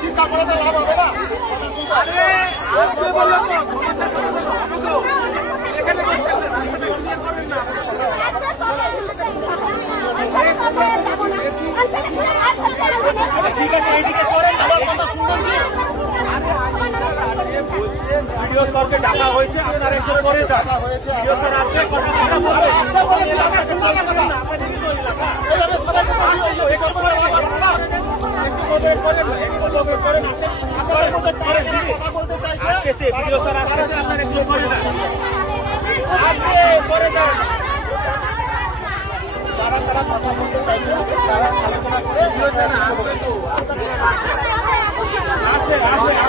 চিন্তা করে তো লাভ হবে না। ঠিক আছে, এইদিকে সরেন, আমার কথা শুনবেন কি? ভিডিও স্যারকে ডাকা হয়েছে, আপনারা একটু সরে যান। ভিডিও স্যার আসবে, কথা বলবে। এইভাবে সবাইকে একটু করে কথা বলুন না। একটু মোবাইল করেন না, একটু মোবাইল করেন। আপনাদের মধ্যে কথা বলতে চাইছে। আসতেছে, ভিডিও স্যার আসতেছে, আপনারা একটু সরে যান। আসবে, সরে যান। যারা তারা কথা বলতে চাইছে, তারা আলোচনা করে ভিডিও স্যার আসবে তো। আসবে, আসবে।